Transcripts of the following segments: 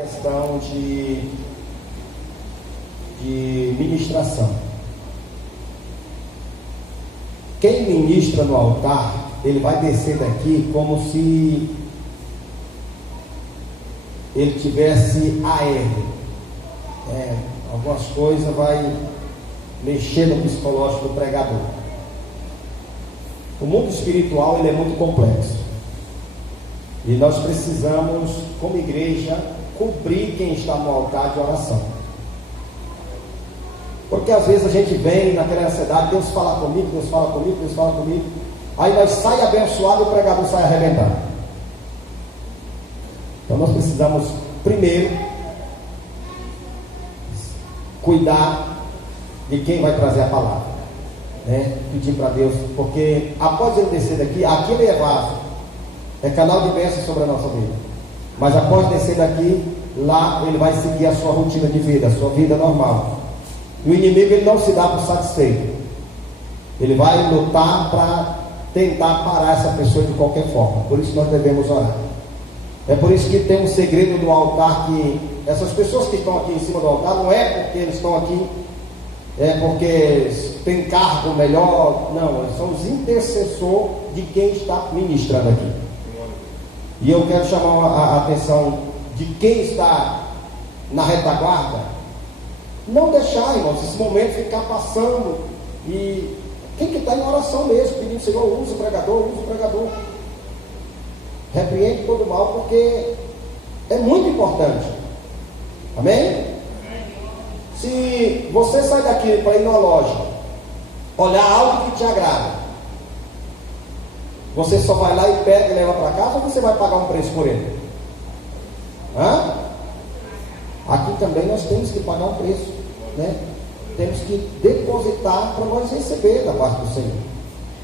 Questão de ministração. Quem ministra no altar, ele vai descer daqui como se ele tivesse aéreo. Algumas coisas vai mexer no psicológico do pregador. O mundo espiritual ele é muito complexo. E nós precisamos, como igreja, cobrir quem está no altar de oração. Porque às vezes a gente vem naquela ansiedade, Deus fala comigo, Deus fala comigo, Deus fala comigo. Aí nós sai abençoado e o pregador sai arrebentado. Então nós precisamos primeiro cuidar de quem vai trazer a palavra, pedir para Deus, porque após ele descer daqui, aqui ele é vaso, é canal de bênção sobre a nossa vida, mas após descer daqui, lá ele vai seguir a sua rotina de vida, a sua vida normal. E o inimigo ele não se dá por satisfeito, ele vai lutar para tentar parar essa pessoa de qualquer forma. Por isso nós devemos orar. É por isso que tem um segredo do altar, que essas pessoas que estão aqui em cima do altar, não é porque eles estão aqui, é porque tem cargo melhor, não, eles são os intercessores de quem está ministrando aqui. E eu quero chamar a atenção de quem está na retaguarda, não deixar, irmãos, esse momento ficar passando, e quem que está em oração mesmo, pedindo, Senhor, usa o pregador, repreende todo mal, porque é muito importante. Amém? Se você sai daqui para ir numa loja, olhar algo que te agrada, você só vai lá e pega e leva para casa, ou você vai pagar um preço por ele? Aqui também nós temos que pagar um preço, temos que depositar para nós receber da parte do Senhor.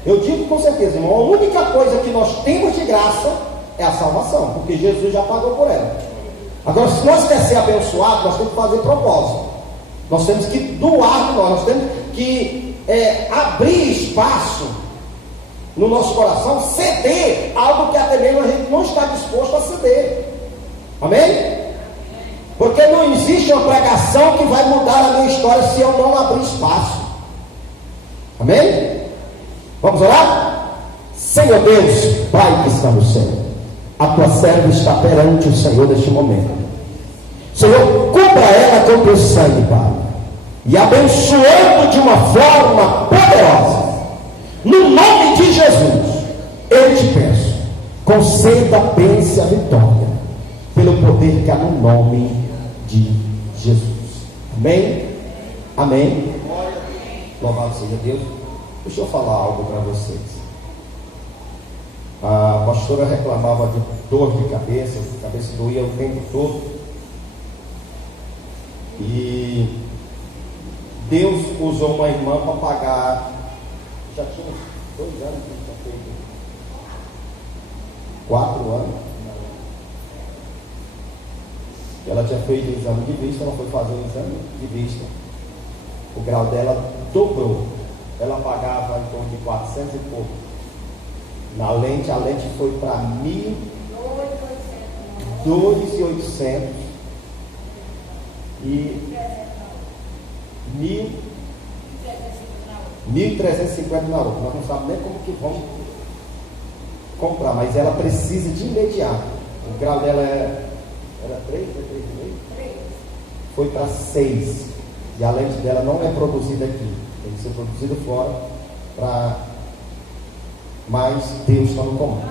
Eu digo com certeza, irmão, a única coisa que nós temos de graça é a salvação, porque Jesus já pagou por ela. Agora, se nós queremos ser abençoados, nós temos que fazer propósito, nós temos que doar de nós temos que abrir espaço no nosso coração, ceder algo que até mesmo a gente não está disposto a ceder. Amém? Porque não existe uma pregação que vai mudar a minha história se eu não abrir espaço. Amém? Vamos orar? Senhor Deus, Pai que está no céu, a tua serva está perante o Senhor neste momento. Senhor, cubra ela com teu sangue, Pai, e abençoando de uma forma poderosa. No nome de Jesus, eu te peço, conceda a bênção e a vitória, pelo poder que há no nome de Jesus. Amém? Amém? Louvado seja Deus. Deixa eu falar algo para vocês. A pastora reclamava de dor de cabeça, a cabeça doía o tempo todo. E Deus usou uma irmã para pagar. Já tinha 2 anos que tinha feito. 4 anos. Ela tinha feito o exame de vista, ela foi fazer o exame de vista. O grau dela dobrou. Ela pagava em torno de 400 e pouco. Na lente, a lente foi para 2.800 e 1.350 na outra. Nós não sabemos nem como que vamos comprar, mas ela precisa de imediato. O grau dela era 3, foi 3,5? Foi para 6. E a lente dela não é produzida aqui, tem que ser produzida fora, mas Deus está no comando.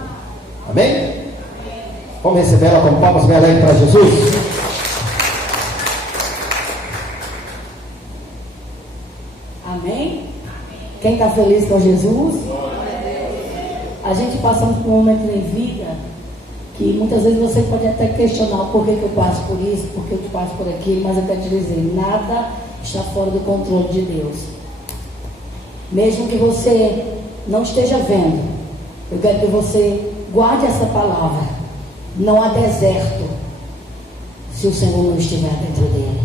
Amém? Vamos receber ela com palmas bem alegres para Jesus. Amém? Quem está feliz com Jesus? A gente passamos por um momento em vida que muitas vezes você pode até questionar o porquê que eu passo por isso, porquê eu passo por aquilo, mas eu quero te dizer, nada está fora do controle de Deus. Mesmo que você não esteja vendo, eu quero que você guarde essa palavra. Não há deserto se o Senhor não estiver dentro dele.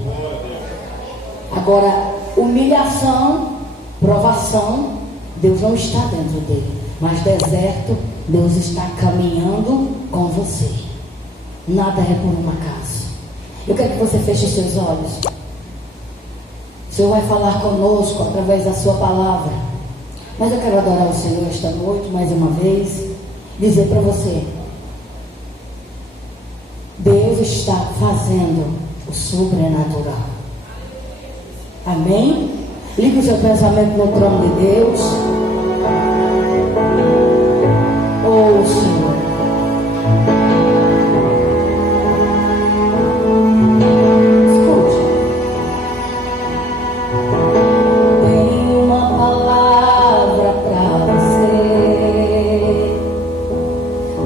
Agora, humilhação, provação, Deus não está dentro dele. Mas deserto, Deus está caminhando com você. Nada é por um acaso. Eu quero que você feche os seus olhos. O Senhor vai falar conosco através da sua palavra. Mas eu quero adorar o Senhor esta noite, mais uma vez, dizer para você: Deus está fazendo o sobrenatural. Amém? Liga o seu pensamento no trono de Deus. Oh, Senhor. Escute. Tenho uma palavra para você.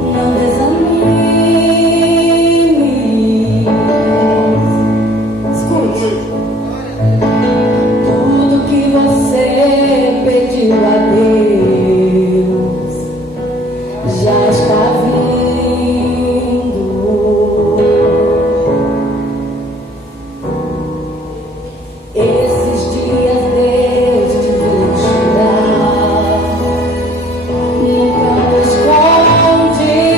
Não desanime. Escute. Tudo que você pediu a Deus já está vindo. Esses dias Deus te deixará num canto escondido.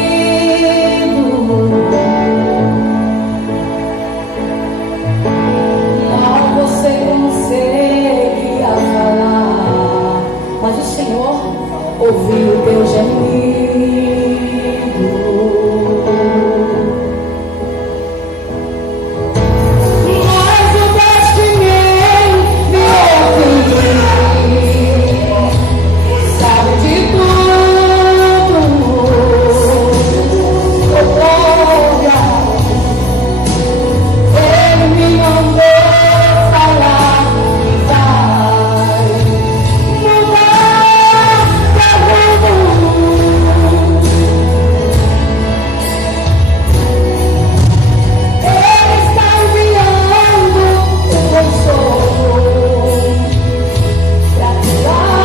Mal você conseguia falar, mas o Senhor ouviu o teu gemido. Mas o Deus que me ouviu sabe de tudo. Olha, Ele me mandou falar que vai mudar teu rumo. Ele está enviando o consolo pra te salvar.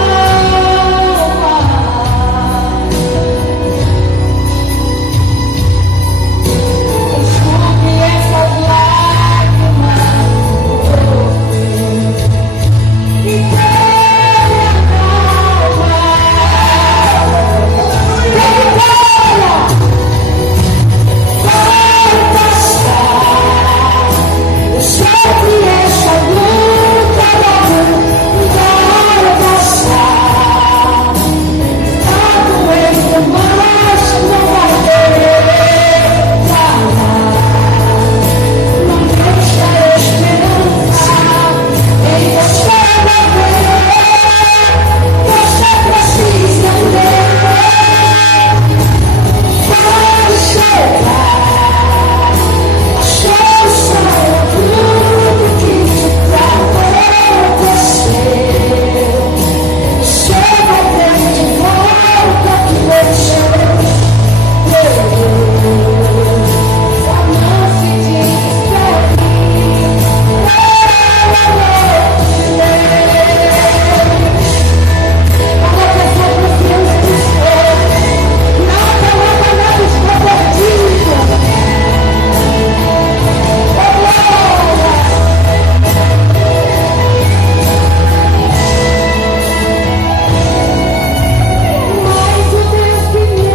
Enxugue essas lágrimas e tenha calma. Vai passar. Eu sei que essa luta vai passar. Tá doendo, mas não vai ter parar. Não deixa a esperança em você morrer. Você precisa entender. Vai chegar a solução a tudo que aconteceu. Você vai ter de volta o que deixou. Só não se desespere. Coloque a sua confiança no Senhor. Nada está perdido. Mas o Deus que me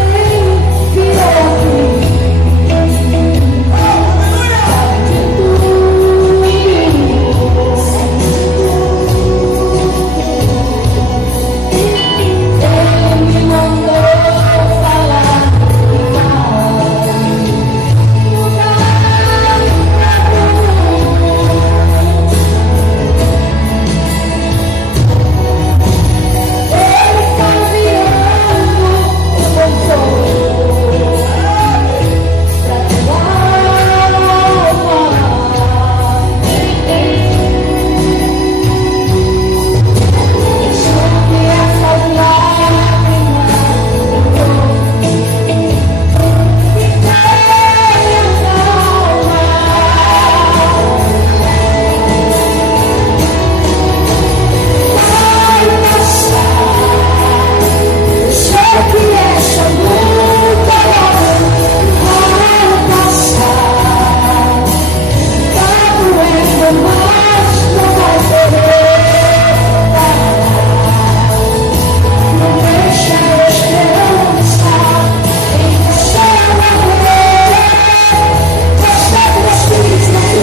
enviou aqui sabe de tudo. Ele me mandou falar que vai mudar teu rumo. Ele está enviando o consolo pra te salvar. Enxugue essas lágrimas e tenha calma. Vai passar. Eu sei que essa luta vai passar. Tá doendo, mas não vai querer parar. Não deixa a esperança em você morrer. Você precisa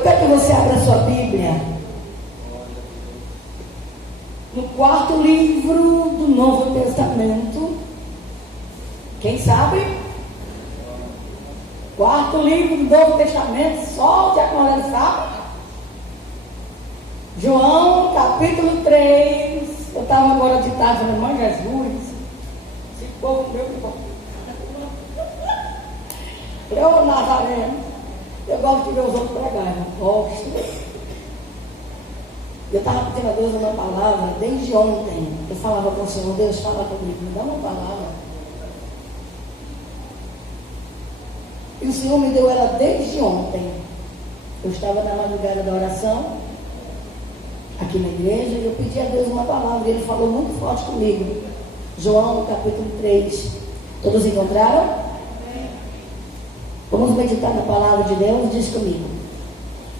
Eu quero que você abra a sua Bíblia no 4º livro do Novo Testamento. Quem sabe? 4º livro do Novo Testamento, só o Diaconal sabe. João, capítulo 3. Eu estava agora de tarde falando, irmão Jesus, esse povo meu irmão. Eu, Nazareno, eu gosto de ver os outros pregar, irmão. Gosto. Eu estava pedindo a Deus uma palavra desde ontem. Eu falava com o Senhor, Deus, fala comigo, me dá uma palavra. E o Senhor me deu ela desde ontem. Eu estava na madrugada da oração, aqui na igreja, e eu pedi a Deus uma palavra, e Ele falou muito forte comigo. João, capítulo 3. Todos encontraram? Vamos meditar na palavra de Deus, diz comigo.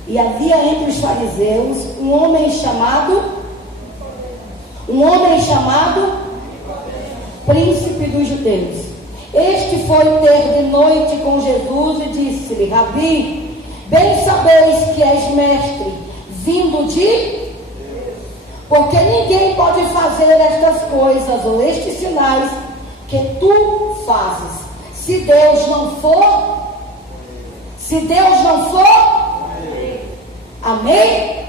E havia entre os fariseus um homem chamado Príncipe dos Judeus. Este foi ter de noite com Jesus e disse-lhe: Rabi, bem sabeis que és mestre, vindo de... Porque ninguém pode fazer estas coisas ou estes sinais que tu fazes, se Deus não for. Amém?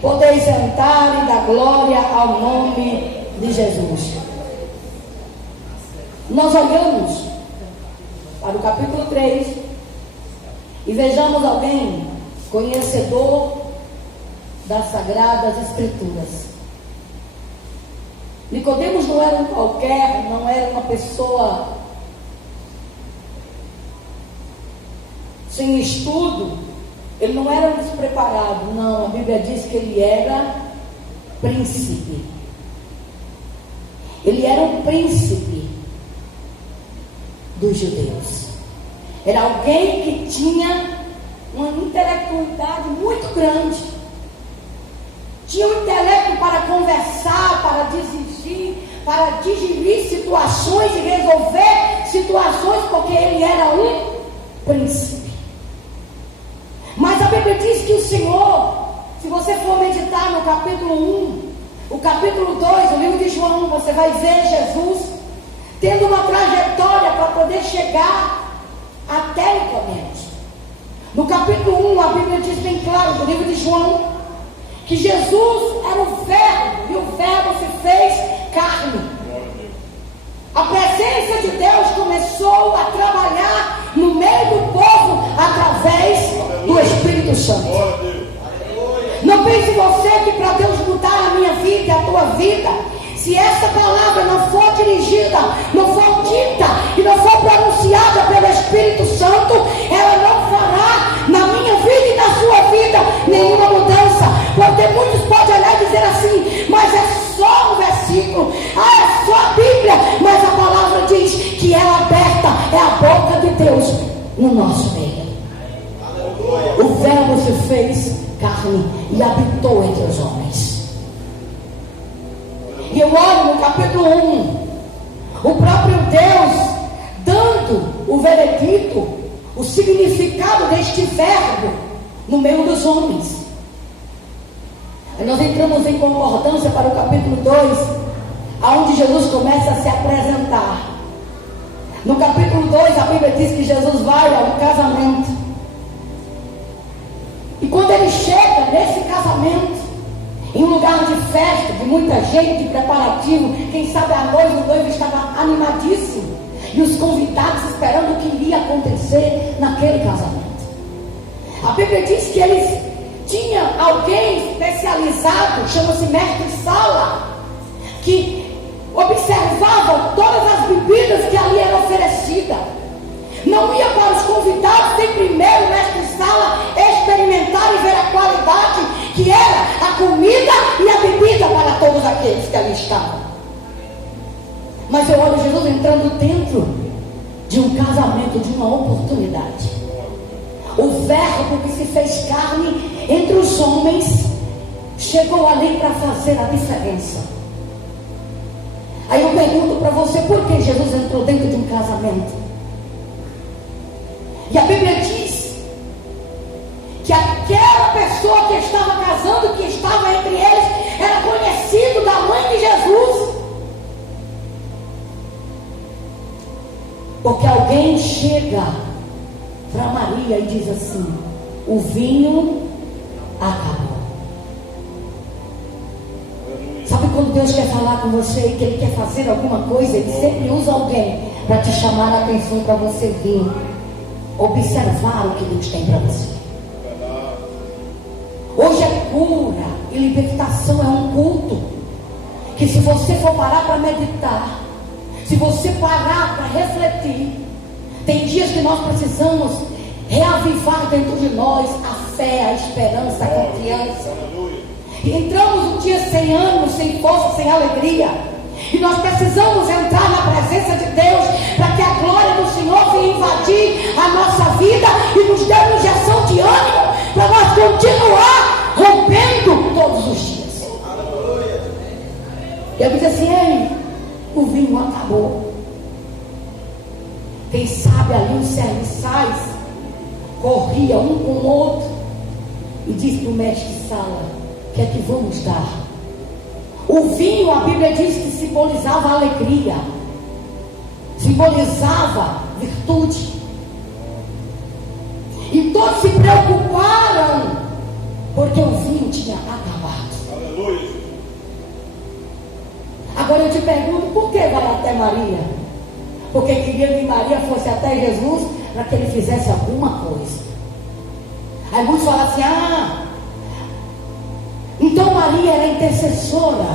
Podeis entrar e dar glória ao nome de Jesus. Nós olhamos para o capítulo 3 e vejamos alguém conhecedor das Sagradas Escrituras. Nicodemos não era um qualquer, não era uma pessoa sem estudo, ele não era despreparado, não. A Bíblia diz que ele era príncipe. Ele era um príncipe dos judeus. Era alguém que tinha uma intelectualidade muito grande. Tinha um intelecto para conversar, para digerir situações e resolver situações, porque ele era um príncipe. Mas a Bíblia diz que o Senhor, se você for meditar no capítulo 1, o capítulo 2, o livro de João, você vai ver Jesus tendo uma trajetória para poder chegar até Nicodemos. No capítulo 1, a Bíblia diz bem claro, no livro de João, que Jesus era o Verbo, e o Verbo se fez carne. A presença de Deus começou a trabalhar no meio do povo através do Espírito Santo. Não pense você que para Deus mudar a minha vida e a tua vida, se essa palavra não for dirigida, não for dita e não for pronunciada pelo Espírito Santo, ela não fará na minha vida e na sua vida nenhuma mudança. Porque muitos podem olhar e dizer assim, mas é só um versículo, é só a Bíblia, mas a palavra diz que ela aberta é a boca de Deus no nosso meio. O Verbo se fez carne e habitou entre os homens. E eu olho no capítulo 1, o próprio Deus dando o veredito, o significado deste verbo no meio dos homens. Aí nós entramos em concordância para o capítulo 2, aonde Jesus começa a se apresentar. No capítulo 2, a Bíblia diz que Jesus vai a um casamento. E quando ele chega nesse casamento, em um lugar de festa, de muita gente, de preparativo, quem sabe à noite o noivo estava animadíssimo, e os convidados esperando o que iria acontecer naquele casamento. A Bíblia diz que eles tinham alguém especializado, chama-se mestre-sala, que observava todas as bebidas que ali eram oferecidas. Não ia para os convidados sem primeiro o mestre-sala experimentar e ver a qualidade que era a comida e a bebida para todos aqueles que ali estavam. Mas eu olho Jesus entrando dentro de um casamento, de uma oportunidade. O Verbo que se fez carne entre os homens chegou ali para fazer a diferença. Aí eu pergunto para você, por que Jesus entrou dentro de um casamento? E a Bíblia diz que aquela pessoa que estava casando, que estava entre eles, era conhecido da mãe de Jesus. Porque alguém chega para Maria e diz assim: o vinho acabou. Sabe quando Deus quer falar com você e que Ele quer fazer alguma coisa, Ele sempre usa alguém para te chamar a atenção, para você vir observar o que Deus tem para você. Hoje é cura e libertação, é um culto que, se você for parar para meditar, se você parar para refletir, tem dias que nós precisamos reavivar dentro de nós a fé, a esperança, a confiança. Entramos um dia sem ânimo, sem força, sem alegria, e nós precisamos entrar na presença de Deus para que a glória do Senhor venha invadir a nossa vida e nos dê uma injeção de ânimo para nós continuar rompendo todos os dias. E eu disse assim: ei, o vinho acabou. Quem sabe ali os serviçais corriam um com o outro e disse para o mestre de sala: o que é que vamos dar? O vinho, a Bíblia diz que simbolizava alegria, simbolizava virtude. E todos se preocuparam porque o vinho tinha acabado. Aleluia. Agora eu te pergunto, por que vai até Maria? Porque queria que Maria fosse até Jesus para que ele fizesse alguma coisa. Aí muitos falam assim: então Maria era intercessora.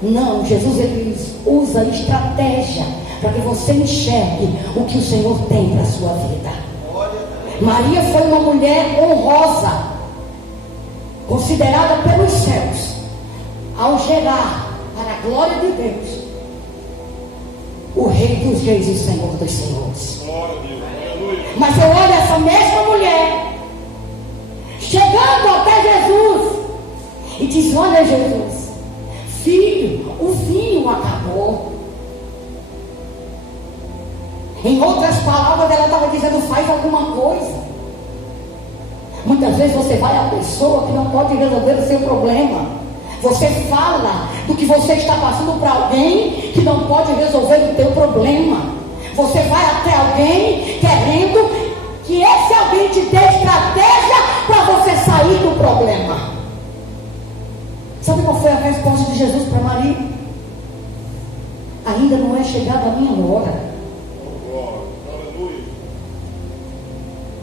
Não, Jesus ele usa estratégia para que você enxergue o que o Senhor tem para a sua vida. Maria foi uma mulher honrosa, considerada pelos céus, ao gerar para a glória de Deus o Rei dos Reis e o Senhor dos Senhores. Mas eu olho essa mesma mulher chegando até Jesus e diz: olha, Jesus, filho, o vinho acabou. Em outras palavras, ela estava dizendo: faz alguma coisa. Muitas vezes você vai à pessoa que não pode resolver o seu problema. Você fala do que você está passando para alguém que não pode resolver o teu problema. Você vai até alguém querendo que esse alguém te dê estratégia para você sair do problema. Sabe qual foi a resposta de Jesus para Maria? Ainda não é chegada a minha hora.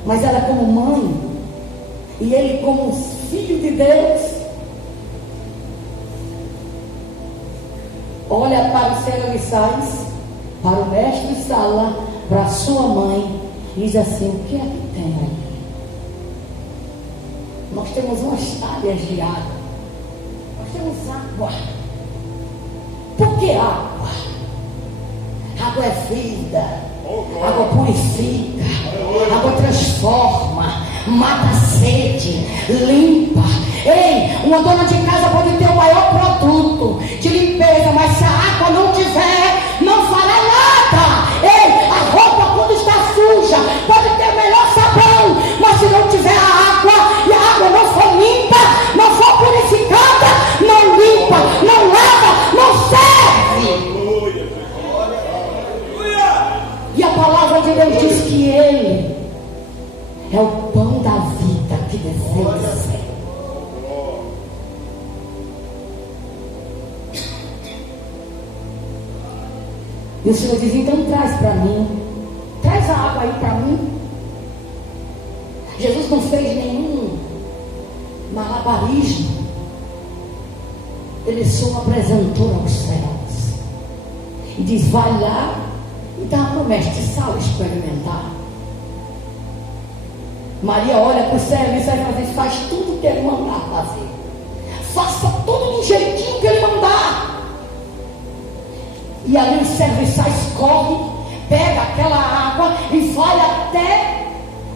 Mas ela, como mãe, e ele como filho de Deus, olha para os serviçais, para o mestre de sala, para a sua mãe, e diz assim: o que é que tem aí? Nós temos umas talhas de água, nós temos água. Por que água? Água é vida, água purifica, água transforma, mata a sede, limpa. Ei, uma dona de casa pode ter o maior produto de limpeza, mas se a água não tiver, não fará nada. Ei, a roupa quando está suja pode ter o melhor sabão, mas se não tiver a água e a água não for limpa, não for purificada, não limpa, não lava, não serve. E a palavra de Deus diz que Ele é o pão da vida que desceu do céu. E o Senhor diz: então traz para mim, traz a água aí para mim. Jesus não fez nenhum malabarismo, Ele só apresentou aos céus e diz: vai lá e dá para o mestre sala experimentar. Maria olha para o céu e diz: faz tudo o que Ele mandar fazer, faça tudo do jeitinho que Ele mandar. E ali os serviçais correm, pega aquela água e vai até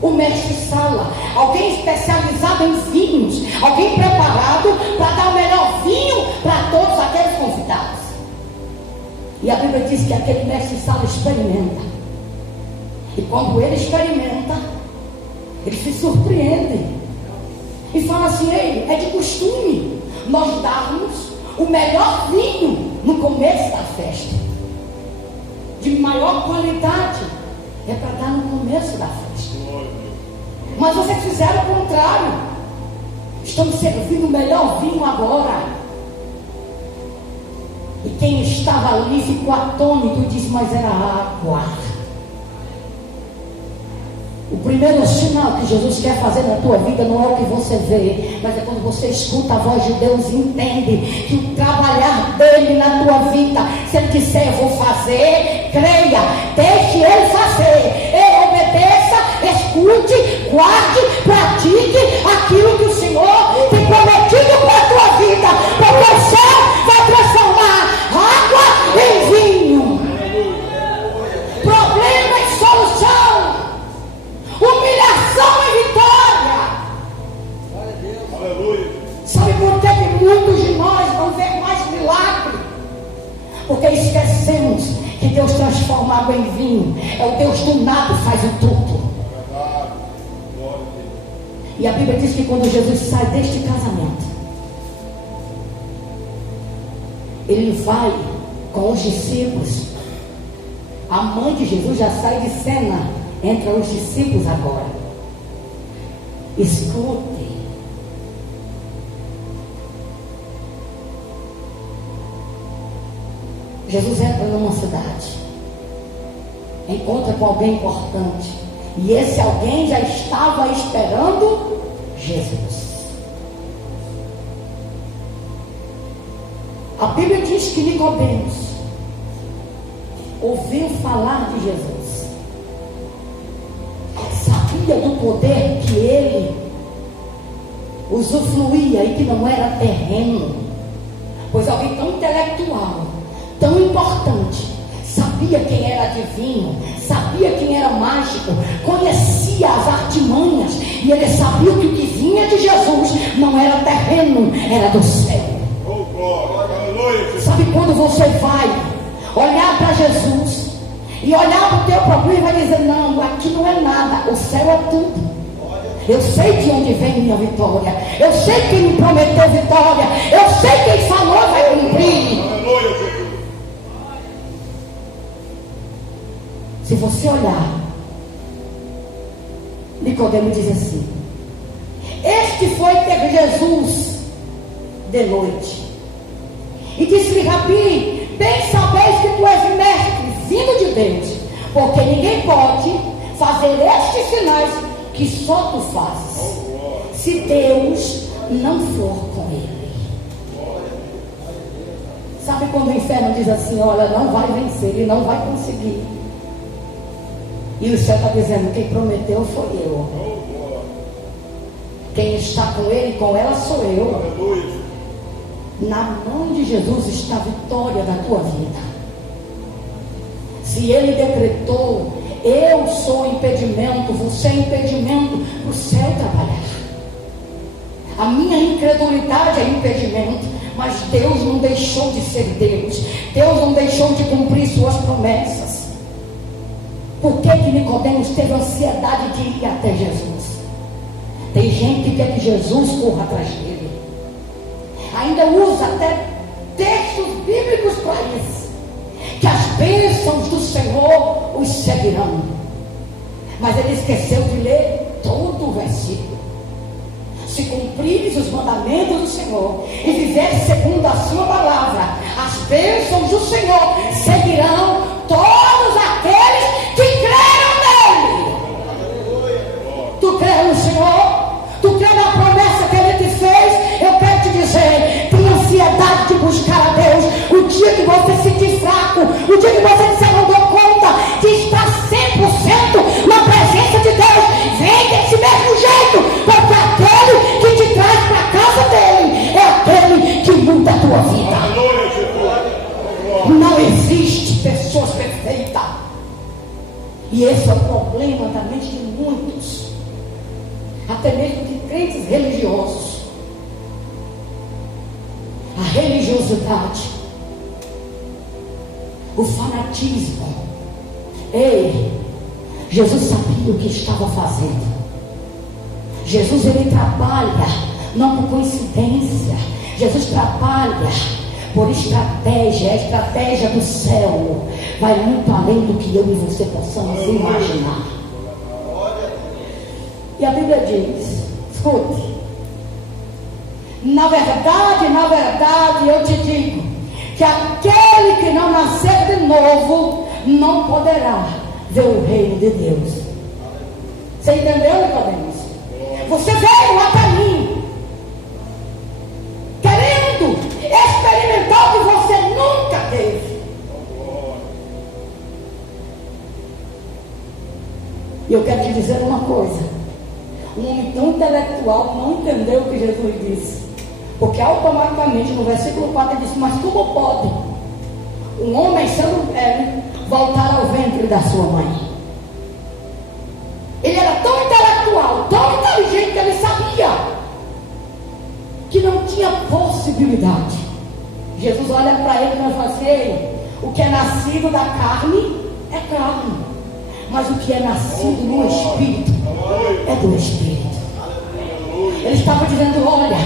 o mestre sala, alguém especializado em vinhos, alguém preparado para dar o melhor vinho para todos aqueles convidados. E a Bíblia diz que aquele mestre sala experimenta, e quando ele experimenta, ele se surpreende. E fala assim: ei, é de costume nós darmos o melhor vinho no começo da festa, de maior qualidade, é para dar no começo da festa. Mas vocês fizeram o contrário, estão servindo o melhor vinho agora. E quem estava ali ficou atônito e disse: mas era água. O primeiro sinal que Jesus quer fazer na tua vida não é o que você vê, mas é quando você escuta a voz de Deus e entende que o trabalhar dele na tua vida, se ele disser eu vou fazer, creia, deixe ele fazer, ele obedeça, escute, guarde, pratique aquilo que o Senhor tem prometido para a tua vida, porque o céu vai transformar água em vinho, problema em solução, humilhação em vitória. Aleluia. Sabe por que muitos de nós não vêem mais milagre? Porque esquecemos que Deus transforma água em vinho. É o Deus do nada faz o tudo. E a Bíblia diz que quando Jesus sai deste casamento, ele vai com os discípulos. A mãe de Jesus já sai de cena, entra os discípulos agora. Escute. Jesus entra numa cidade, encontra com alguém importante, e esse alguém já estava esperando Jesus. A Bíblia diz que Nicodemos ouviu falar de Jesus, sabia do poder que ele usufruía e que não era terreno, pois alguém tão intelectual, tão importante, sabia quem era divino, sabia quem era mágico, conhecia as artimanhas, e ele sabia que o que vinha de Jesus não era terreno, era do céu. Sabe quando você vai olhar para Jesus e olhar para o teu problema e vai dizer: não, aqui não é nada, o céu é tudo. Eu sei de onde vem minha vitória, eu sei quem me prometeu vitória, eu sei quem falou vai cumprir. Se você olhar, Nicodemos diz assim: este foi ter Jesus de noite e disse-lhe: Rabi, bem sabeis que tu és mestre vindo de Deus, porque ninguém pode fazer estes sinais que só tu fazes, se Deus não for com ele. Sabe quando o inferno diz assim: olha, não vai vencer, ele não vai conseguir, e o céu está dizendo: quem prometeu foi eu, quem está com ele e com ela sou eu. Na mão de Jesus está a vitória da tua vida. Se ele decretou: eu sou impedimento, você é impedimento para o céu trabalhar. A minha incredulidade é impedimento, mas Deus não deixou de ser Deus. Deus não deixou de cumprir suas promessas. Por que Nicodemos teve ansiedade de ir até Jesus? Tem gente que quer que Jesus corra atrás dele, ainda usa até textos bíblicos para isso, que as bênçãos do Senhor os seguirão, mas ele esqueceu de ler todo o versículo. Se cumprires os mandamentos do Senhor e viveres segundo a sua palavra, as bênçãos do Senhor seguirão todos aqueles que creram nele. Tu crês no Senhor? Tu crês na promessa que ele te fez? Eu quero te dizer: tenha ansiedade de buscar a Deus. O dia que você se sentir fraco, o dia que você não deu conta de estar 100% na presença de Deus, vem desse mesmo jeito, porque aquele que te traz para a casa dele é aquele que muda a tua vida. Não existe pessoas perfeitas, e esse é o problema da mente de muitos, até mesmo de crentes religiosos. A religiosidade, o fanatismo. Ei, Jesus sabia o que estava fazendo. Jesus, ele trabalha não por coincidência. Jesus trabalha por estratégia. A estratégia do céu vai muito além do que eu e você possamos imaginar. E a Bíblia diz, escute, na verdade eu te digo, que aquele que não nascer de novo não poderá ver o reino de Deus. Você entendeu, Nicodemus? Você veio até mim querendo experimentar o que você nunca teve. E eu quero te dizer uma coisa: um homem tão intelectual não entendeu o que Jesus disse, porque automaticamente no versículo 4 ele disse: mas como pode um homem sendo velho voltar ao ventre da sua mãe? Ele era tão intelectual, tão inteligente, que ele sabia que não tinha possibilidade. Jesus olha para ele e fala assim: o que é nascido da carne é carne, mas o que é nascido no Espírito é do Espírito. Ele estava dizendo: olha,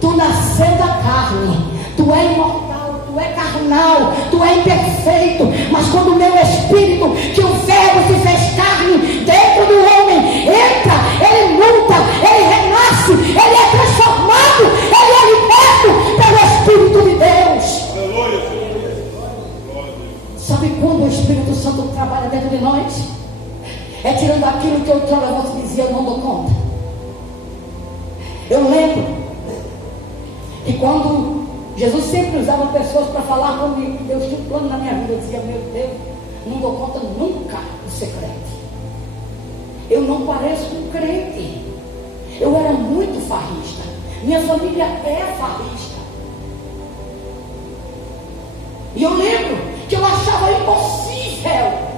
tu nasceu da carne, tu é imortal, tu é carnal, tu é imperfeito, mas quando o meu Espírito, que o Verbo se fez carne dentro do homem, entra, ele muda, ele renasce, ele é transformado, ele é liberto pelo Espírito de Deus. Sabe quando o Espírito Santo trabalha dentro de nós? É tirando aquilo que outrora você dizia: eu não dou conta. Eu lembro que quando Jesus sempre usava pessoas para falar comigo, que Deus tinha um plano na minha vida, eu dizia: meu Deus, não dou conta nunca de ser crente. Eu não pareço um crente. Eu era muito farrista. Minha família é farrista. E eu lembro que eu achava impossível.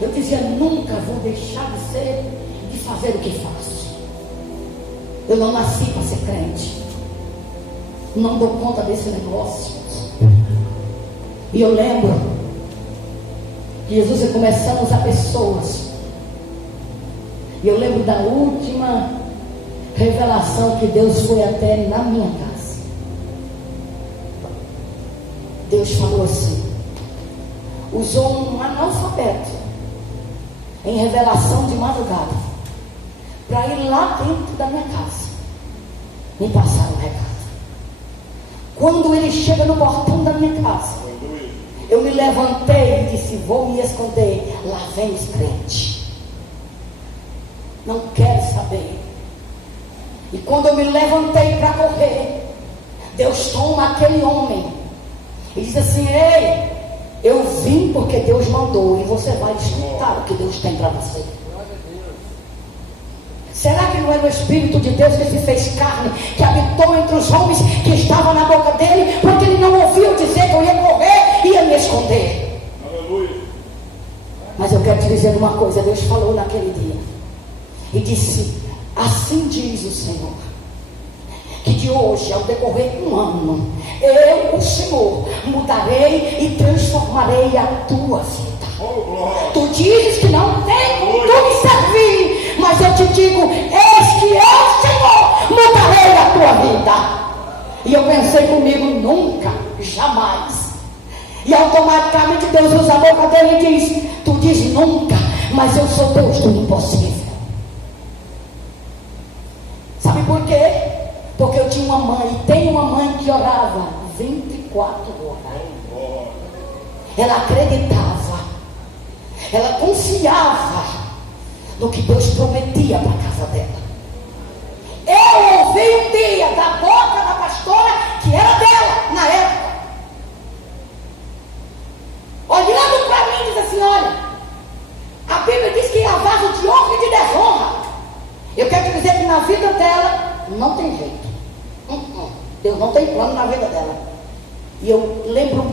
Eu dizia: nunca vou deixar de fazer o que faço. Eu não nasci para ser crente. Não dou conta desse negócio. E eu lembro que Jesus ia começando a usar pessoas. E eu lembro da última revelação que Deus foi até na minha casa. Deus falou assim, usou um analfabeto em revelação de madrugada para ir lá dentro da minha casa me passar um recado. Quando ele chega no portão da minha casa, eu me levantei e disse: vou me esconder, lá vem os crentes, não quero saber. E quando eu me levantei para correr, Deus toma aquele homem e diz assim: ei, eu vim porque Deus mandou, e você vai escutar o que Deus tem para você. Será que não era o Espírito de Deus que se fez carne, que habitou entre os homens, que estava na boca dele, porque ele não ouviu dizer que eu ia correr e ia me esconder? Aleluia. Mas eu quero te dizer uma coisa: Deus falou naquele dia e disse: assim diz o Senhor, que de hoje, ao decorrer de um ano, eu, o Senhor, mudarei e transformarei a tua vida. Tu dizes que não tem como tu me servir, mas eu te digo: eis que eu, Senhor, mudarei a tua vida. E eu pensei comigo: nunca, jamais. E automaticamente Deus usa a boca dele e diz: tu diz nunca, mas eu sou Deus do impossível. Sabe por quê? Porque eu tinha uma mãe, e tenho uma mãe que orava 24 horas. Ela acreditava, ela confiava no que Deus prometia para a casa dela. Eu ouvi um dia da boca da pastora, que era dela na época, olhando para mim e diz assim: olha, a Bíblia diz que é vaso de honra e de desonra. Eu quero te dizer que na vida dela não tem jeito. Deus não tem plano na vida dela. E eu lembro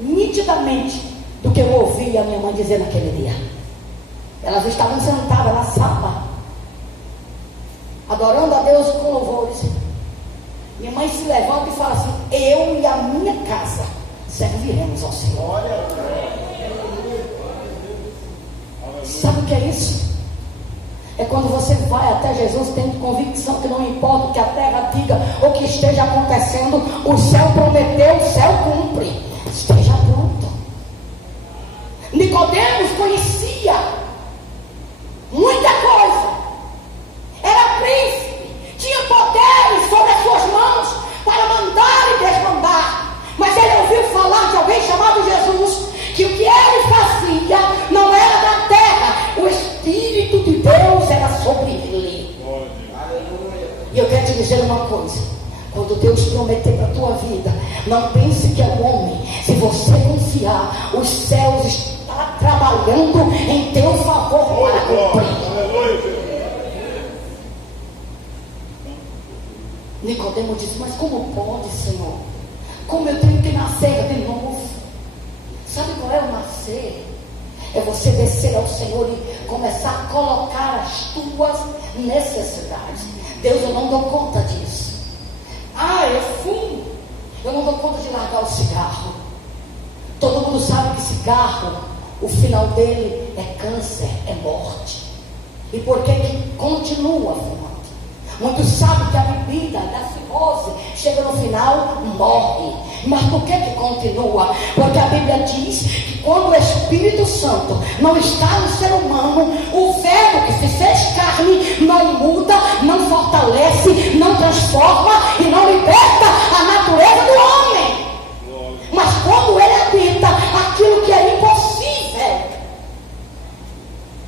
nitidamente do que eu ouvi a minha mãe dizer naquele dia. Elas estavam sentadas na sala, adorando a Deus com louvores. Minha mãe se levanta e fala assim: eu e a minha casa serviremos ao Senhor. Sabe o que é isso? É quando você vai até Jesus tendo convicção que não importa o que a terra diga ou que esteja acontecendo, o céu prometeu, o céu cumpre. Esteja pronto. Nicodemos conhecia muita coisa. Era príncipe, tinha poderes sobre as suas mãos para mandar e desmandar. Mas ele ouviu falar de alguém chamado Jesus, que o que ele fazia não era da terra, o Espírito de Deus era sobre ele. E eu quero te dizer uma coisa: quando Deus prometer para a tua vida, não pense que é um homem. Se você confiar, os céus estão trabalhando em teu favor para cumprir. Nicodemo disse: mas como pode, Senhor? Como eu tenho que nascer de novo? Sabe qual é o nascer? É você descer ao Senhor e começar a colocar as tuas necessidades. Deus, eu não dou conta disso. Eu fumo. Eu não dou conta de largar o cigarro. Todo mundo sabe que cigarro, o final dele é câncer, é morte. E por que que continua fumando? Muitos sabem que a bebida da cirrose chega no final, morre. Mas por que que continua? Porque a Bíblia diz que quando o Espírito Santo não está no ser humano, o verbo que se fez carne não muda, não fortalece, não transforma e não liberta a natureza do homem. Mas quando ele habita aquilo que é impossível,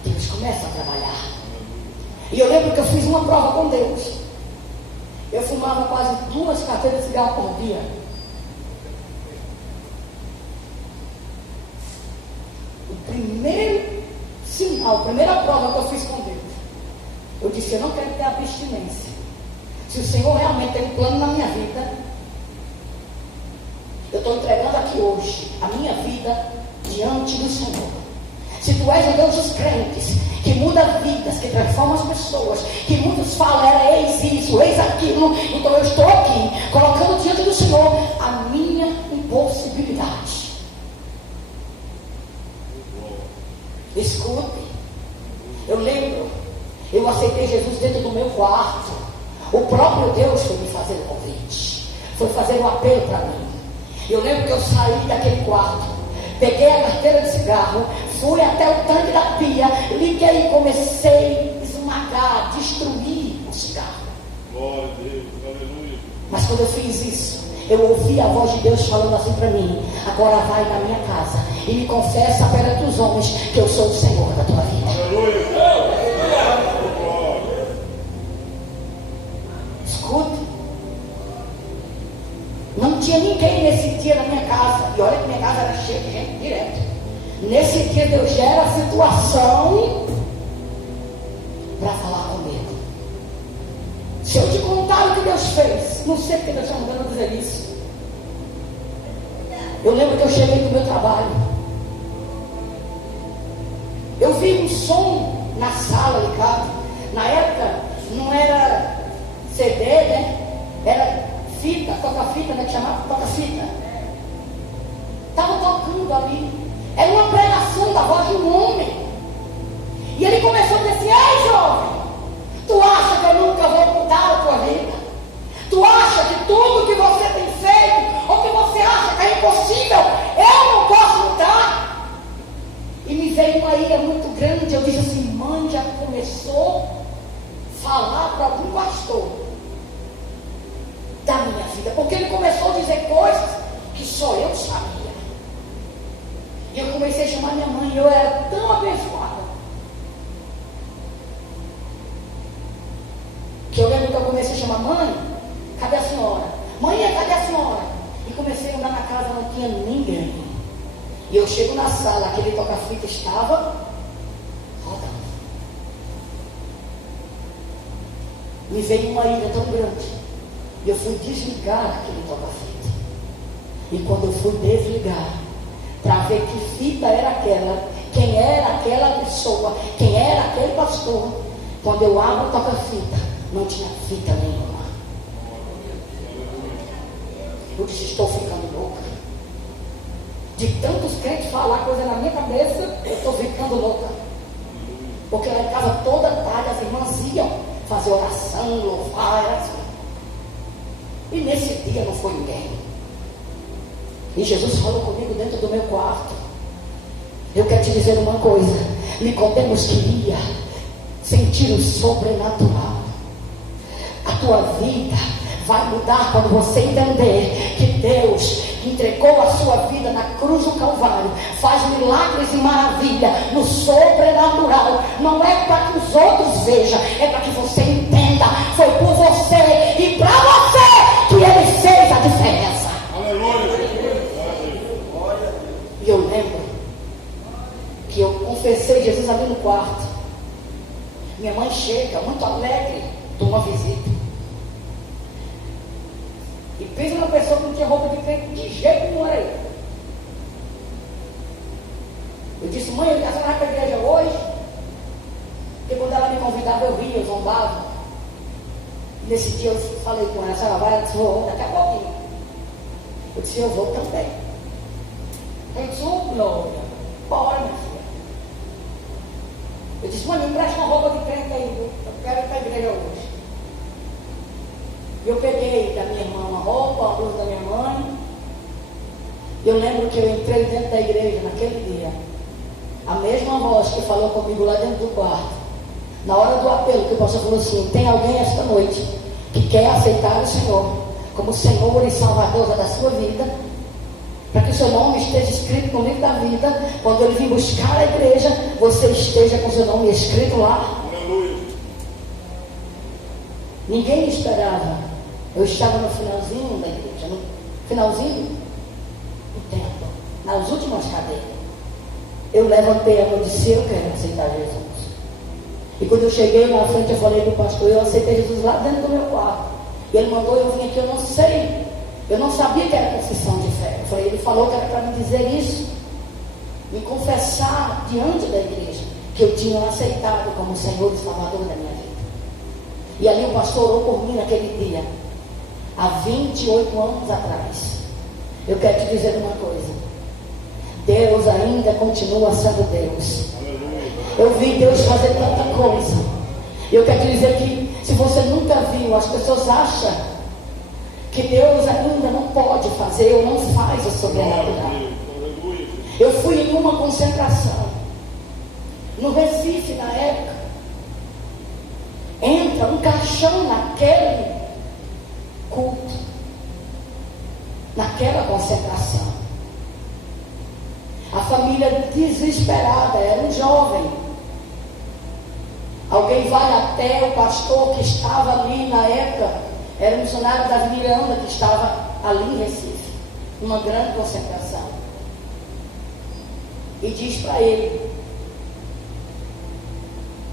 Deus começa a trabalhar. E eu lembro que eu fiz uma prova com Deus. Eu fumava quase 2 carteiras de cigarro por dia. O primeiro sinal, a primeira prova que eu fiz com Deus, eu disse: eu não quero ter abstinência. Se o Senhor realmente tem um plano na minha vida, eu estou entregando aqui hoje a minha vida diante do Senhor. Se tu és o Deus dos crentes, que muda vidas, que transforma as pessoas, que muitos falam, eis isso, eis aquilo, então eu estou aqui, colocando diante do Senhor a minha impossibilidade. Escute, eu lembro, eu aceitei Jesus dentro do meu quarto. O próprio Deus foi me fazer o convite, foi fazer um apelo para mim. Eu lembro que eu saí daquele quarto, peguei a carteira de cigarro, fui até o tanque da pia, liguei e comecei a esmagar, destruir o cigarro. Glória a Deus, aleluia. Mas quando eu fiz isso, eu ouvi a voz de Deus falando assim para mim: agora vai na minha casa e me confessa perante os homens que eu sou o Senhor da tua vida. Aleluia. Escute, não tinha ninguém nesse dia na minha casa, e olha que minha casa era cheia de gente direto. Nesse dia Deus gera a situação para falar comigo. Se eu te contar o que Deus fez, não sei porque Deus está mandando dizer isso. Eu lembro que eu cheguei do meu trabalho, eu vi um som na sala ligado. Na época não era CD, né? Era fita, toca-fita, né? Que chamava toca-fita. Estava tocando ali. Era uma pregação da voz de um homem. E ele começou a dizer assim: ei, jovem, tu acha que eu nunca vou mudar a tua vida? Tu acha que tudo que você tem feito, ou que você acha que é impossível, eu não posso mudar? E me veio uma ira muito grande. Eu disse assim: mãe, já começou a falar para algum pastor da minha vida, porque ele começou a dizer coisas que só eu sabia. E eu comecei a chamar minha mãe, e eu era tão abençoada, que eu lembro que eu comecei a chamar: mãe, cadê a senhora? Mãe, cadê a senhora? E comecei a andar na casa, não tinha ninguém. E eu chego na sala, aquele toca-fita estava rodando. Me veio uma ira tão grande, e eu fui desligar aquele toca-fita. E quando eu fui desligar, para ver que fita era aquela, quem era aquela pessoa, quem era aquele pastor, quando eu abro o toca-fita, não tinha fita nenhuma. Eu disse: estou ficando louca. De tantos crentes falar coisa na minha cabeça, eu estou ficando louca. Porque lá em casa toda tarde as fazer oração, louvar, era assim. E nesse dia não foi ninguém. E Jesus falou comigo dentro do meu quarto. Eu quero te dizer uma coisa. Nicodemos queria sentir o sobrenatural. A tua vida vai mudar quando você entender que Deus entregou a sua vida na cruz do Calvário, faz milagres e maravilha no sobrenatural. Não é para que os outros vejam, é para que você entenda. Foi por você e para você que Ele fez a diferença. Aleluia. E eu lembro que eu confessei Jesus ali no quarto. Minha mãe chega muito alegre de uma visita. E pensa numa pessoa que não tinha roupa de crente, de jeito nenhum era eu. Eu disse, mãe, a senhora vai para a igreja hoje? Porque quando ela me convidava, eu ria, eu zombava. E nesse dia eu falei com ela, a senhora vai? Ela disse, vou, daqui a pouquinho. Eu disse, eu vou também. Ela disse, oh, glória, bora, minha filha. Eu disse, mãe, me empresta uma roupa de crente aí, eu quero ir para a igreja hoje. Eu peguei da minha irmã uma roupa, a blusa da minha mãe. Eu lembro que eu entrei dentro da igreja naquele dia. A mesma voz que falou comigo lá dentro do quarto. Na hora do apelo, que o pastor falou assim, tem alguém esta noite que quer aceitar o Senhor como Senhor e Salvador da sua vida, para que o seu nome esteja escrito no livro da vida. Quando ele vir buscar a igreja, você esteja com o seu nome escrito lá. Aleluia. Ninguém esperava. Eu estava no finalzinho da igreja, no finalzinho do templo, nas últimas cadeiras. Eu levantei a mão e disse, eu quero aceitar Jesus. E quando eu cheguei na frente, eu falei para o pastor, eu aceitei Jesus lá dentro do meu quarto. E ele mandou eu vir aqui, eu não sei. Eu não sabia que era confissão de fé. Eu falei, ele falou que era para me dizer isso. Me confessar diante da igreja que eu tinha aceitado como Senhor e Salvador da minha vida. E ali o pastor orou por mim naquele dia. Há 28 anos atrás. Eu quero te dizer uma coisa. Deus ainda continua sendo Deus. Eu vi Deus fazer tanta coisa. Eu quero te dizer que se você nunca viu, as pessoas acham que Deus ainda não pode fazer ou não faz o sobrenatural. Eu fui em uma concentração no Recife na época. Entra um caixão naquele culto, naquela concentração. A família desesperada, era um jovem. Alguém vai até o pastor que estava ali na época, era um missionário da Miranda que estava ali em Recife, numa grande concentração, e diz para ele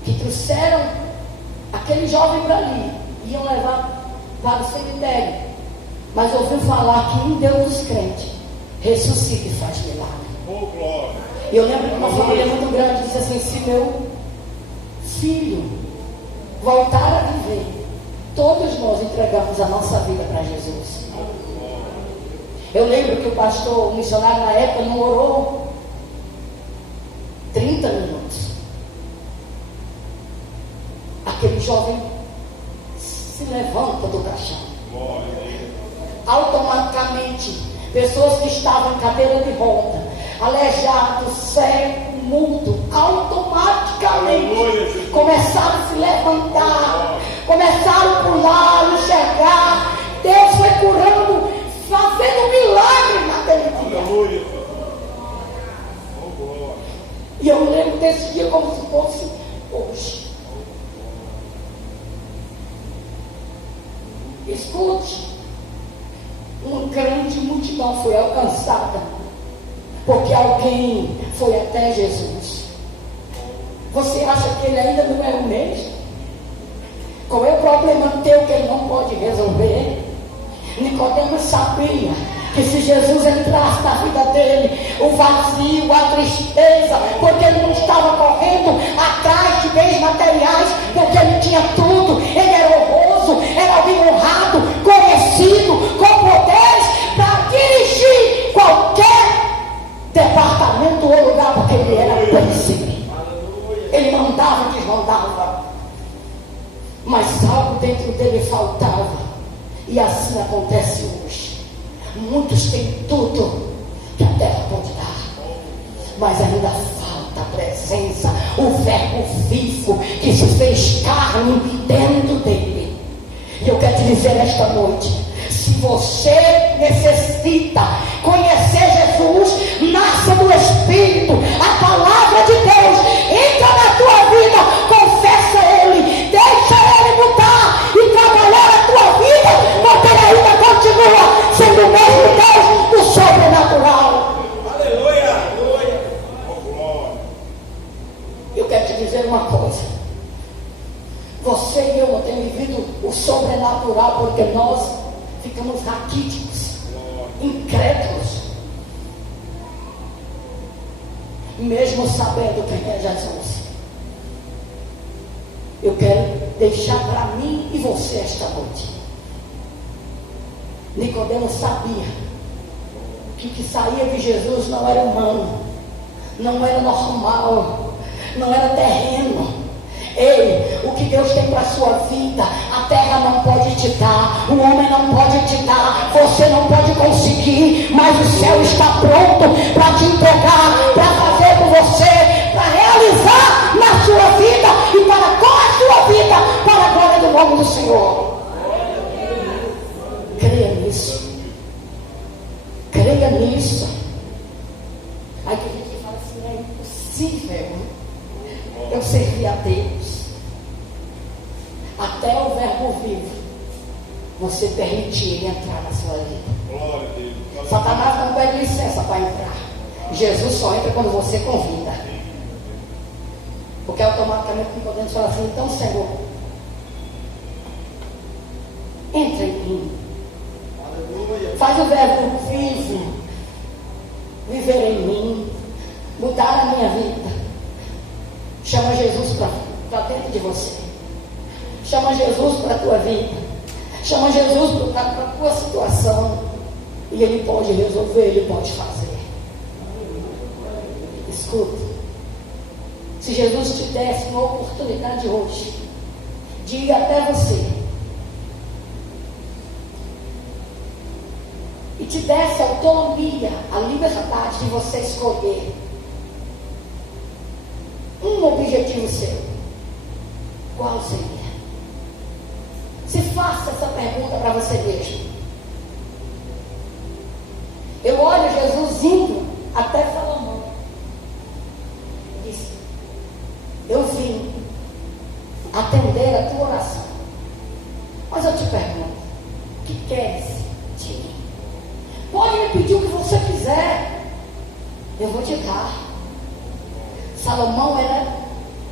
que trouxeram aquele jovem para ali, iam levar para o cemitério, mas ouviu falar que um Deus dos crentes ressuscita e faz milagre. Oh, glória. E eu lembro que uma família muito grande disse assim, se meu filho voltar a viver, todos nós entregamos a nossa vida para Jesus. Eu lembro que o pastor, o missionário na época, não orou 30 minutos. Aquele jovem se levanta do caixão. Automaticamente, pessoas que estavam em cadeira de roda, aleijado, cego, mudo, automaticamente começaram a se levantar, começaram a pular, enxergar. Deus foi curando, fazendo milagre naquele dia. E eu lembro desse dia como se fosse hoje. Escute, uma grande multidão foi alcançada, porque alguém foi até Jesus. Você acha que ele ainda não é o mesmo? Qual é o problema teu que ele não pode resolver? Nicodemos sabia que se Jesus entrasse na vida dele, o vazio, a tristeza, porque ele não estava correndo atrás de bens materiais, porque ele tinha tudo, ele era honroso, era alguém honrado, conhecido, com poderes para dirigir qualquer departamento ou lugar, porque ele era príncipe. Ele mandava e desmandava. Mas faltava. E assim acontece hoje. Muitos têm tudo que a terra pode dar, mas ainda falta a presença, o verbo vivo que se fez carne dentro dele. E eu quero te dizer nesta noite, se você necessita conhecer Jesus, nasça do Espírito, a palavra de Deus entra na tua vida, confessa Ele, deixa Ele mudar e trabalhar a tua vida, porque Ele ainda continua sendo o mesmo Deus do sobrenatural. Aleluia, aleluia. Oh, glória. Eu quero te dizer uma coisa, você e eu não temos vivido o sobrenatural porque nós ficamos raquíticos, incrédulos, mesmo sabendo quem é Jesus. Eu quero deixar para mim e você esta noite. Nicodemo sabia que o que saía de Jesus não era humano, não era normal, não era terreno. Ei, o que Deus tem para a sua vida, a terra não pode te dar, o homem não pode te dar, você não pode conseguir, mas o céu está pronto para te entregar, para fazer por você, para realizar na sua vida e para com a sua vida, para a glória do nome do Senhor. Creia nisso. Creia nisso. Aí que a gente fala assim, é impossível eu servir a Deus. Até o verbo vivo, você permitir ele entrar na sua vida. Glória a Deus. Satanás não pede licença para entrar. Jesus só entra quando você convida. Porque automaticamente podemos falar assim, então Senhor, entra em mim. Faz o verbo vivo viver em mim, mudar a minha vida. Chama Jesus para dentro de você. Chama Jesus para a tua vida. Chama Jesus para a tua situação. E Ele pode resolver, Ele pode fazer. Escuta. Se Jesus te desse uma oportunidade hoje de ir até você e te desse a autonomia, a liberdade de você escolher um objetivo seu, qual seria? Se faça essa pergunta para você mesmo. Eu olho Jesus indo até Salomão. Disse: eu vim atender a tua oração. Mas eu te pergunto: o que queres de mim? Pode me pedir o que você quiser, eu vou te dar. Salomão era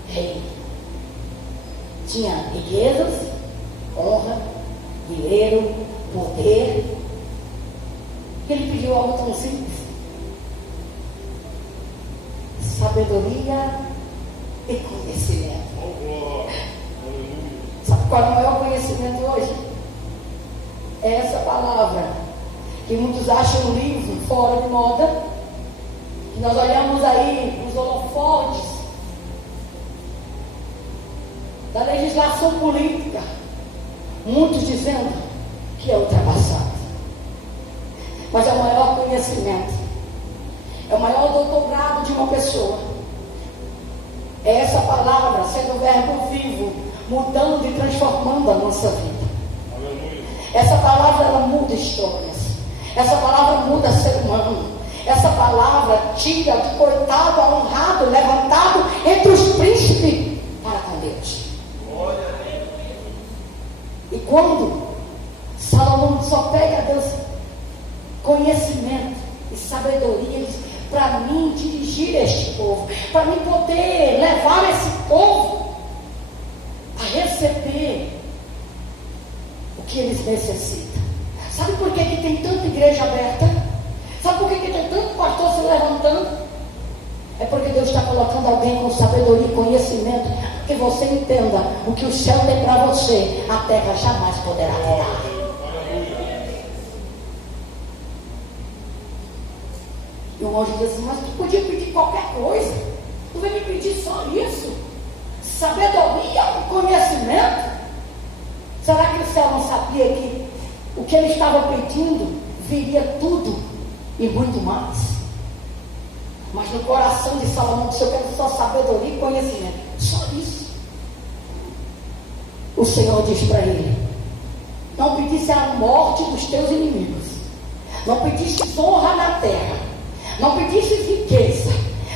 rei, tinha riquezas, honra, dinheiro, poder. Ele pediu algo tão simples: sabedoria e conhecimento. Sabe qual é o maior conhecimento hoje? É essa palavra que muitos acham um livro fora de moda, que nós olhamos aí os holofotes da legislação política, muitos dizendo que é ultrapassado. Mas é o maior conhecimento, é o maior doutorado de uma pessoa. É essa palavra sendo o verbo vivo, mudando e transformando a nossa vida. Essa palavra, ela muda histórias. Essa palavra muda ser humano. Essa palavra tira do coitado a honrado, levantado entre os príncipes para com Deus. E quando Salomão só pega a Deus conhecimento e sabedoria, ele diz: para mim dirigir este povo, para mim poder levar esse povo a receber o que eles necessitam. Sabe por que tem tanta igreja aberta? Sabe por que tem tanto pastor se levantando? É porque Deus está colocando alguém com sabedoria e conhecimento, que você entenda o que o céu tem para você, a terra jamais poderá dar. E o anjo diz assim: mas tu podia pedir qualquer coisa, tu vai me pedir só isso? Sabedoria e conhecimento? Será que o céu não sabia que o que ele estava pedindo viria tudo e muito mais? Mas no coração de Salomão disse: eu quero só sabedoria e conhecimento. Só isso. O Senhor diz para ele: não pedisse a morte dos teus inimigos, não pediste honra na terra, não pediste riqueza,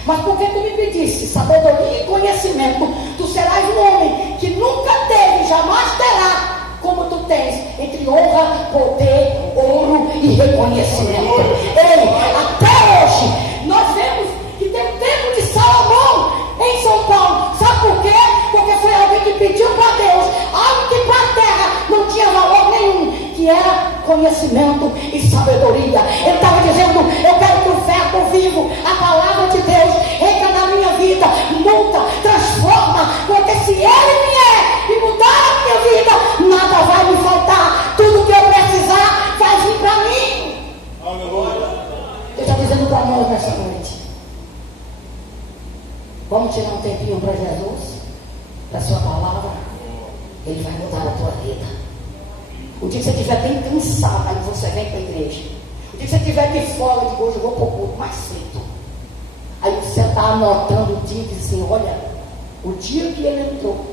mas porque tu me pediste sabedoria e conhecimento, tu serás um homem que nunca teve, jamais terá, como tu tens, entre honra, poder, ouro e reconhecimento. Ei, até hoje nós vemos que tem o templo de Salomão em São Paulo. Sabe por quê? Porque foi alguém que pediu para Deus algo que para a terra não tinha valor nenhum, que era conhecimento e sabedoria. Ele estava dizendo: eu quero que o verbo vivo, a palavra de Deus, entra na minha vida, muda, transforma, porque se ele vier e mudar a minha vida, nada vai me faltar. Tudo que eu precisar vai vir para mim. Ele está dizendo para nós nessa noite: vamos tirar um tempinho para Jesus, para a sua palavra. Ele vai mudar a tua vida. O dia que você estiver bem cansado, aí você vem para a igreja. O dia que você estiver de fora, de hoje eu vou para o culto mais cedo. Aí você está anotando o dia e diz assim: olha, o dia que ele entrou,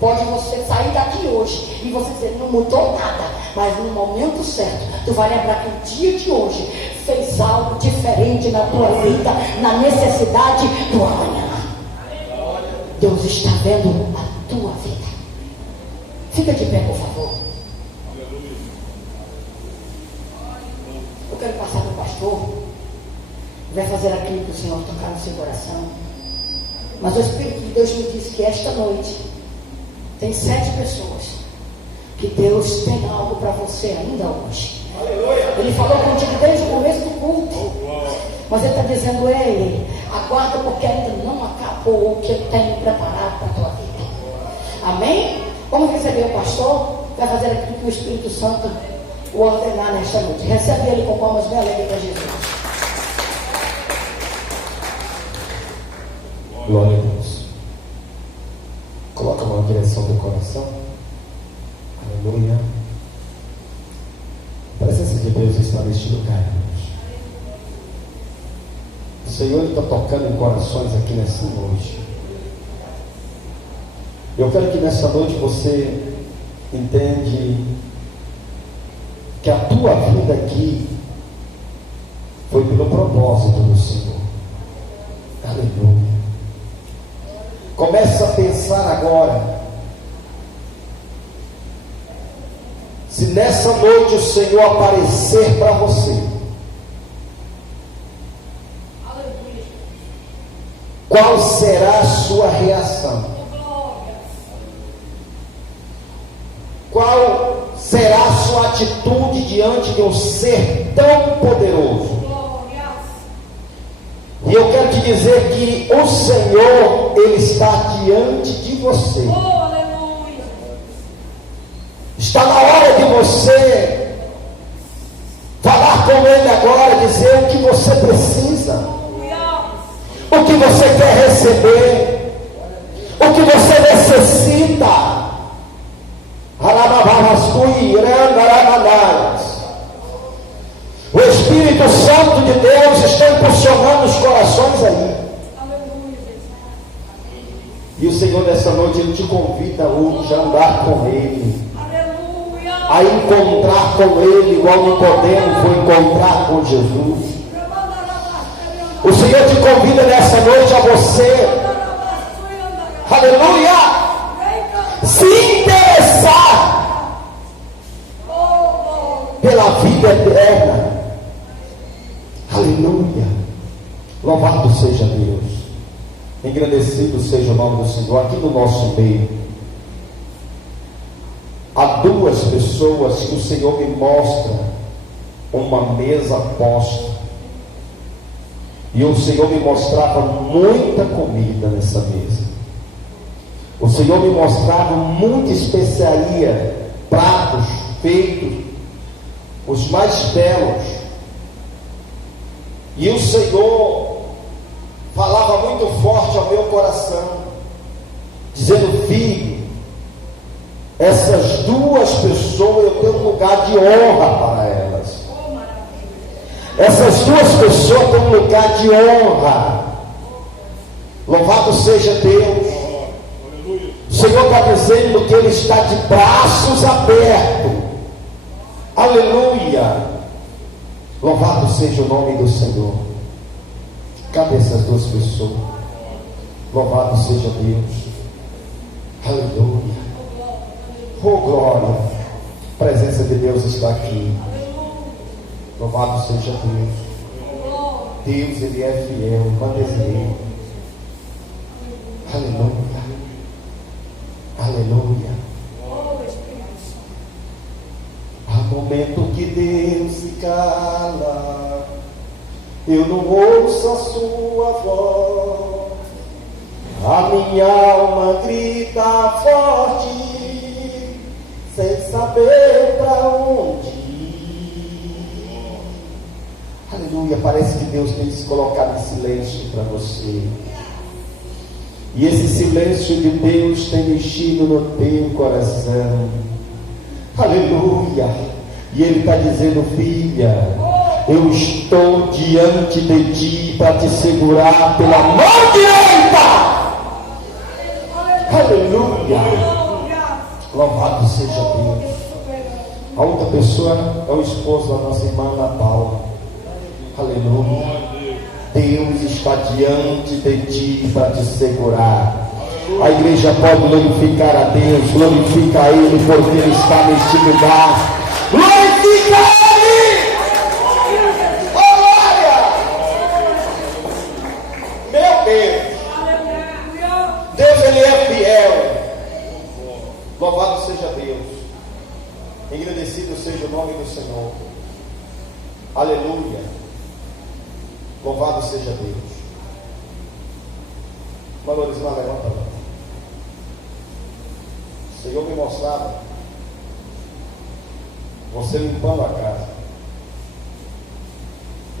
pode você sair daqui hoje e você dizer: não mudou nada, mas no momento certo, tu vai lembrar que o dia de hoje fez algo diferente na tua vida, na necessidade do amanhã. Deus está vendo a tua vida. Fica de pé, por favor. Eu quero passar para o pastor. Vai fazer aquilo que o Senhor tocar no seu coração. Mas o Espírito de Deus me disse que esta noite tem 7 pessoas que Deus tem algo para você ainda hoje. Ele falou contigo desde o começo do culto, mas ele está dizendo: ei, aguarda, porque ainda não acabou o que eu tenho preparado para a tua vida. Amém? Vamos receber o pastor. Vai fazer aquilo que o Espírito Santo o ordenar nesta noite. Recebe ele com palmas bem alegres para Jesus. Glória a Deus. Coloca a mão na direção do coração. Aleluia. A presença de Deus está neste lugar, irmãos. O Senhor está tocando em corações aqui nessa noite. Eu quero que nessa noite você entende que a tua vida aqui foi pelo propósito do Senhor. Aleluia. Começa a pensar agora, se nessa noite o Senhor aparecer para você, qual será a sua reação? Qual será a sua atitude diante de um ser tão poderoso? E eu quero te dizer que o Senhor, Ele está diante de você. Está na hora de você falar com Ele agora, dizer o que você precisa, o que você quer receber, o que você necessita. O Espírito Santo de Deus está impulsionando os corações aí. E o Senhor nessa noite Ele te convida hoje a andar com Ele, a encontrar com Ele igual Nicodemo foi encontrar com Jesus. O Senhor te convida nessa noite a você, aleluia, se interessar pela vida eterna. Aleluia. Louvado seja Deus, engrandecido seja o nome do Senhor. Aqui no nosso meio há 2 pessoas que o Senhor me mostra uma mesa posta, e o Senhor me mostrava muita comida nessa mesa. O Senhor me mostrava muita especiaria, pratos feitos os mais belos. E o Senhor falava muito forte ao meu coração, dizendo: filho, Essas duas pessoas, eu tenho um lugar de honra para elas. Essas duas pessoas têm um lugar de honra. Louvado seja Deus. O Senhor está dizendo que Ele está de braços abertos. Aleluia. Louvado seja o nome do Senhor. Cadê essas duas pessoas? Louvado seja Deus. Aleluia. Oh glória. A presença de Deus está aqui. Louvado seja Deus. Deus, Ele é fiel, manezeiro. Aleluia. Aleluia. Há momento que Deus se cala, eu não ouço a sua voz, a minha alma grita forte, sem saber para onde ir. Aleluia. Parece que Deus tem se colocado em silêncio para você. E esse silêncio de Deus tem mexido no teu coração. Aleluia. E Ele está dizendo: filha, eu estou diante de ti para te segurar pela mão direita. Aleluia. Louvado seja Deus. A outra pessoa é o esposo da nossa irmã Ana Paula. Aleluia. Deus está diante de ti para te segurar. A igreja pode glorificar a Deus. Glorifica a Ele, porque Ele está neste lugar. Glorifica Ele. Oh glória. Meu Deus. Deus, Ele é fiel. Louvado seja Deus. Engrandecido seja o nome do Senhor. Aleluia. Louvado seja Deus. Valorizar, levanta lá. O Senhor me mostrava você limpando a casa.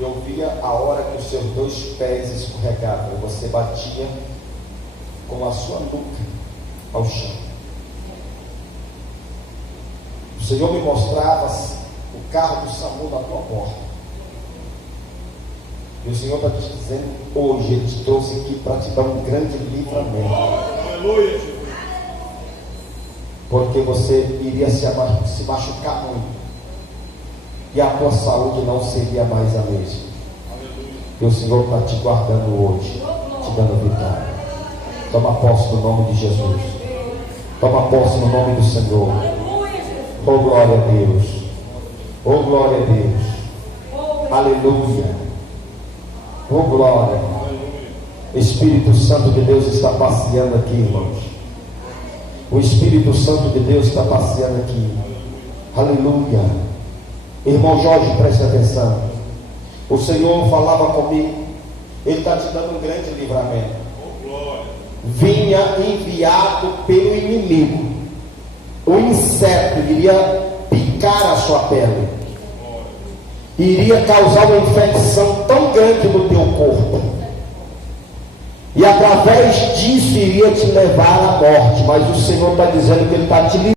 Eu via a hora que os seus dois pés escorregavam. Você batia com a sua nuca ao chão. O Senhor me mostrava o carro do SAMU na tua porta. E o Senhor está te dizendo hoje, Ele te trouxe aqui para te dar um grande livramento. Aleluia. Porque você iria se machucar muito. E a tua saúde não seria mais a mesma. E o Senhor está te guardando hoje, te dando vitória. Toma posse no nome de Jesus. Toma posse no nome do Senhor. Oh glória a Deus. Oh glória a Deus. Aleluia. Oh glória. Espírito Santo de Deus está passeando aqui, irmãos. O Espírito Santo de Deus está passeando aqui. Aleluia. Irmão Jorge, preste atenção. O Senhor falava comigo. Ele está te dando um grande livramento. Vinha enviado pelo inimigo. O inseto iria picar a sua pele, iria causar uma infecção tão grande no teu corpo, e através disso iria te levar à morte. Mas o Senhor está dizendo que Ele está te livrando.